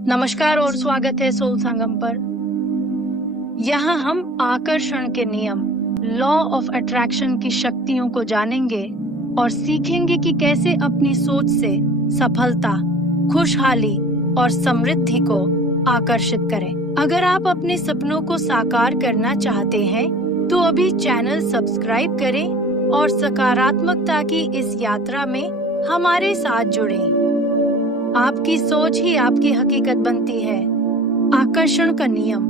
नमस्कार और स्वागत है सोल संगम पर। यहाँ हम आकर्षण के नियम, लॉ ऑफ अट्रैक्शन की शक्तियों को जानेंगे और सीखेंगे कि कैसे अपनी सोच से सफलता, खुशहाली और समृद्धि को आकर्षित करें। अगर आप अपने सपनों को साकार करना चाहते हैं तो अभी चैनल सब्सक्राइब करें और सकारात्मकता की इस यात्रा में हमारे साथ जुड़ें। आपकी सोच ही आपकी हकीकत बनती है। आकर्षण का नियम,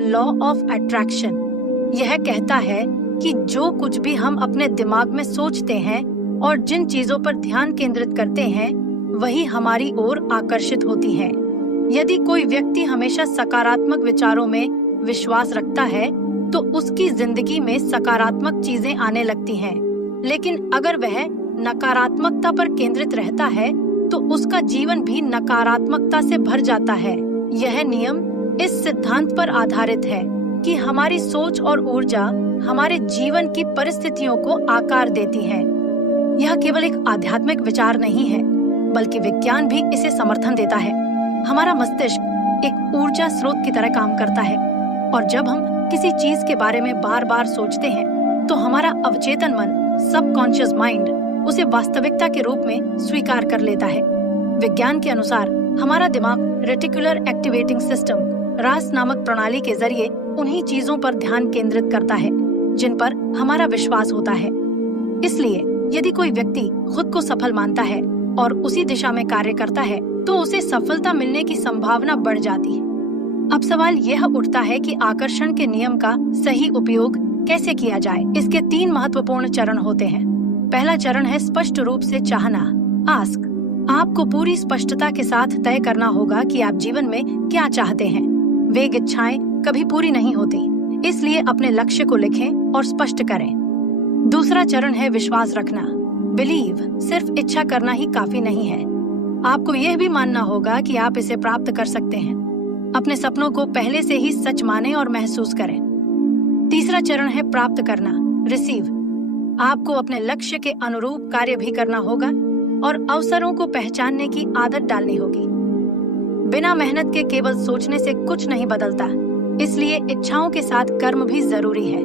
लॉ ऑफ अट्रैक्शन, यह कहता है कि जो कुछ भी हम अपने दिमाग में सोचते हैं और जिन चीजों पर ध्यान केंद्रित करते हैं वही हमारी ओर आकर्षित होती है। यदि कोई व्यक्ति हमेशा सकारात्मक विचारों में विश्वास रखता है तो उसकी जिंदगी में सकारात्मक चीजें आने लगती हैं। लेकिन अगर वह नकारात्मकता पर केंद्रित रहता है तो उसका जीवन भी नकारात्मकता से भर जाता है। यह नियम इस सिद्धांत पर आधारित है कि हमारी सोच और ऊर्जा हमारे जीवन की परिस्थितियों को आकार देती है। यह केवल एक आध्यात्मिक विचार नहीं है, बल्कि विज्ञान भी इसे समर्थन देता है। हमारा मस्तिष्क एक ऊर्जा स्रोत की तरह काम करता है और जब हम किसी चीज के बारे में बार बार सोचते हैं तो हमारा अवचेतन मन, सबकॉन्शियस माइंड, उसे वास्तविकता के रूप में स्वीकार कर लेता है। विज्ञान के अनुसार हमारा दिमाग रेटिकुलर एक्टिवेटिंग सिस्टम, रास नामक प्रणाली के जरिए उन्हीं चीजों पर ध्यान केंद्रित करता है जिन पर हमारा विश्वास होता है। इसलिए यदि कोई व्यक्ति खुद को सफल मानता है और उसी दिशा में कार्य करता है तो उसे सफलता मिलने की संभावना बढ़ जाती है। अब सवाल यह उठता है कि आकर्षण के नियम का सही उपयोग कैसे किया जाए। इसके 3 महत्वपूर्ण चरण होते हैं। पहला चरण है स्पष्ट रूप से चाहना, आस्क। आपको पूरी स्पष्टता के साथ तय करना होगा कि आप जीवन में क्या चाहते हैं। वेग इच्छाएं कभी पूरी नहीं होती, इसलिए अपने लक्ष्य को लिखें और स्पष्ट करें। दूसरा चरण है विश्वास रखना, बिलीव। सिर्फ इच्छा करना ही काफी नहीं है, आपको यह भी मानना होगा कि आप इसे प्राप्त कर सकते हैं। अपने सपनों को पहले से ही सच माने और महसूस करें। तीसरा चरण है प्राप्त करना, रिसीव। आपको अपने लक्ष्य के अनुरूप कार्य भी करना होगा और अवसरों को पहचानने की आदत डालनी होगी। बिना मेहनत के केवल सोचने से कुछ नहीं बदलता, इसलिए इच्छाओं के साथ कर्म भी जरूरी है।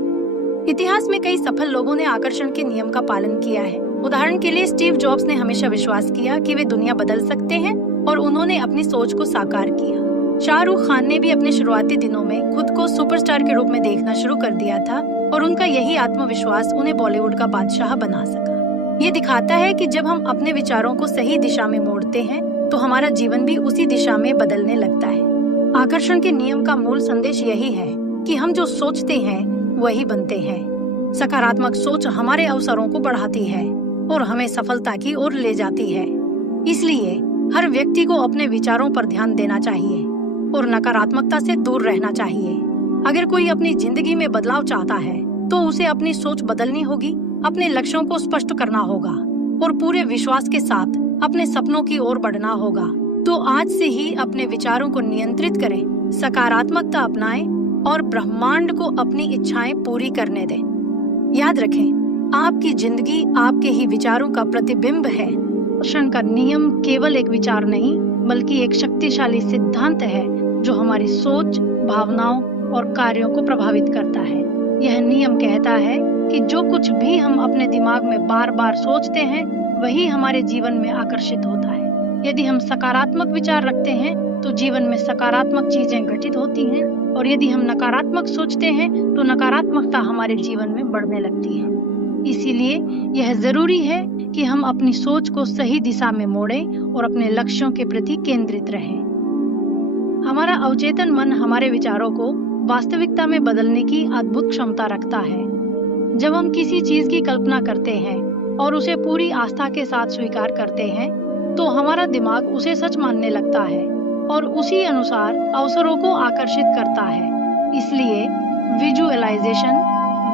इतिहास में कई सफल लोगों ने आकर्षण के नियम का पालन किया है। उदाहरण के लिए स्टीव जॉब्स ने हमेशा विश्वास किया कि वे दुनिया बदल सकते हैं और उन्होंने अपनी सोच को साकार किया। शाहरुख खान ने भी अपने शुरुआती दिनों में खुद को सुपरस्टार के रूप में देखना शुरू कर दिया था और उनका यही आत्मविश्वास उन्हें बॉलीवुड का बादशाह बना सका। ये दिखाता है कि जब हम अपने विचारों को सही दिशा में मोड़ते हैं तो हमारा जीवन भी उसी दिशा में बदलने लगता है। आकर्षण के नियम का मूल संदेश यही है कि हम जो सोचते हैं वही बनते हैं। सकारात्मक सोच हमारे अवसरों को बढ़ाती है और हमें सफलता की ओर ले जाती है। इसलिए हर व्यक्ति को अपने विचारों पर ध्यान देना चाहिए और नकारात्मकता से दूर रहना चाहिए। अगर कोई अपनी जिंदगी में बदलाव चाहता है तो उसे अपनी सोच बदलनी होगी, अपने लक्ष्यों को स्पष्ट करना होगा और पूरे विश्वास के साथ अपने सपनों की ओर बढ़ना होगा। तो आज से ही अपने विचारों को नियंत्रित करें, सकारात्मकता अपनाएं और ब्रह्मांड को अपनी इच्छाएं पूरी करने दें। याद रखें, आपकी जिंदगी आपके ही विचारों का प्रतिबिंब है। आकर्षण का नियम केवल एक विचार नहीं, बल्कि एक शक्तिशाली सिद्धांत है जो हमारी सोच, भावनाओं और कार्यों को प्रभावित करता है। यह नियम कहता है कि जो कुछ भी हम अपने दिमाग में बार बार सोचते हैं वही हमारे जीवन में आकर्षित होता है। यदि हम सकारात्मक विचार रखते हैं तो जीवन में सकारात्मक चीजें घटित होती हैं और यदि हम नकारात्मक सोचते हैं तो नकारात्मकता हमारे जीवन में बढ़ने लगती है। इसीलिए यह जरूरी है कि हम अपनी सोच को सही दिशा में मोड़ें और अपने लक्ष्यों के प्रति केंद्रित रहें। हमारा अवचेतन मन हमारे विचारों को वास्तविकता में बदलने की अद्भुत क्षमता रखता है। जब हम किसी चीज की कल्पना करते हैं और उसे पूरी आस्था के साथ स्वीकार करते हैं तो हमारा दिमाग उसे सच मानने लगता है और उसी अनुसार अवसरों को आकर्षित करता है। इसलिए विजुअलाइजेशन,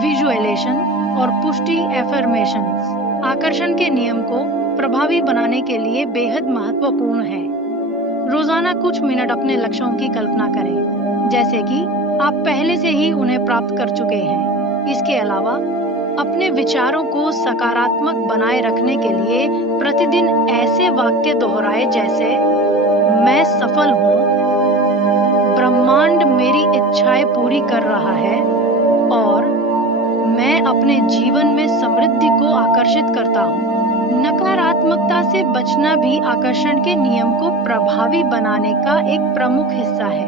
विजुअलेशन और पुष्टि, एफर्मेशंस आकर्षण के नियम को प्रभावी बनाने के लिए बेहद महत्वपूर्ण है। रोजाना कुछ मिनट अपने लक्ष्यों की कल्पना करें, जैसे कि आप पहले से ही उन्हें प्राप्त कर चुके हैं। इसके अलावा अपने विचारों को सकारात्मक बनाए रखने के लिए प्रतिदिन ऐसे वाक्य दोहराए जैसे मैं सफल हूँ, इच्छाएं पूरी कर रहा है और मैं अपने जीवन में समृद्धि को आकर्षित करता हूँ। नकारात्मकता से बचना भी आकर्षण के नियम को प्रभावी बनाने का एक प्रमुख हिस्सा है।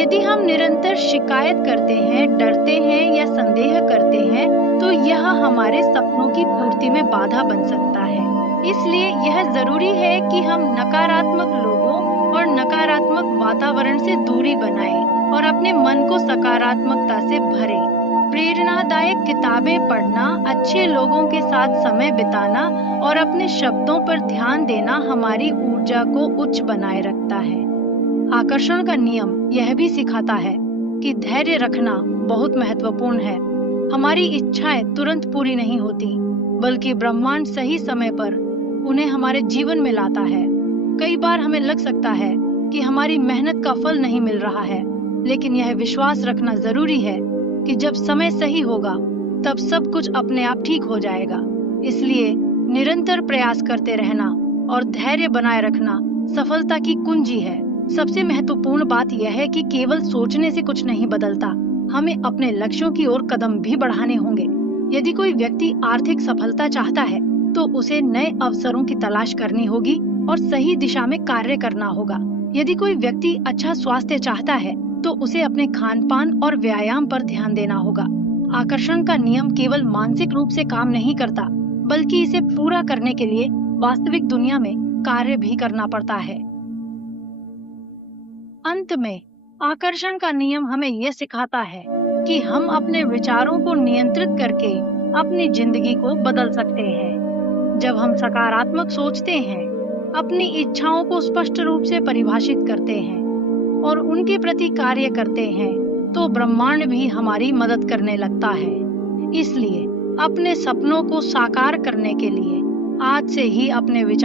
यदि हम निरंतर शिकायत करते हैं, डरते हैं या संदेह करते हैं, तो यह हमारे सपनों की पूर्ति में बाधा बन सकता है। इसलिए यह जरूरी है कि हम नकारात्मक लोगों और नकारात्मक वातावरण से दूरी बनाएं और अपने मन को सकारात्मकता से भरें। प्रेरणादायक किताबें पढ़ना, अच्छे लोगों के साथ समय बिताना और अपने शब्दों पर ध्यान देना हमारी ऊर्जा को उच्च बनाए रखता है। आकर्षण का नियम यह भी सिखाता है कि धैर्य रखना बहुत महत्वपूर्ण है। हमारी इच्छाएं तुरंत पूरी नहीं होती, बल्कि ब्रह्मांड सही समय पर उन्हें हमारे जीवन में लाता है। कई बार हमें लग सकता है कि हमारी मेहनत का फल नहीं मिल रहा है, लेकिन यह विश्वास रखना जरूरी है कि जब समय सही होगा तब सब कुछ अपने आप ठीक हो जाएगा। इसलिए निरंतर प्रयास करते रहना और धैर्य बनाए रखना सफलता की कुंजी है। सबसे महत्वपूर्ण बात यह है कि केवल सोचने से कुछ नहीं बदलता, हमें अपने लक्ष्यों की ओर कदम भी बढ़ाने होंगे। यदि कोई व्यक्ति आर्थिक सफलता चाहता है तो उसे नए अवसरों की तलाश करनी होगी और सही दिशा में कार्य करना होगा। यदि कोई व्यक्ति अच्छा स्वास्थ्य चाहता है तो उसे अपने खान-पान और व्यायाम पर ध्यान देना होगा। आकर्षण का नियम केवल मानसिक रूप से काम नहीं करता, बल्कि इसे पूरा करने के लिए वास्तविक दुनिया में कार्य भी करना पड़ता है। अंत में आकर्षण का नियम हमें यह सिखाता है कि हम अपने विचारों को नियंत्रित करके अपनी जिंदगी को बदल सकते हैं। जब हम सकारात्मक सोचते हैं, अपनी इच्छाओं को स्पष्ट रूप से परिभाषित करते हैं और उनके प्रति कार्य करते हैं, तो ब्रह्मांड भी हमारी मदद करने लगता है। इसलिए अपने सपनों को साकार करने के लिए आज से ही अपने विचार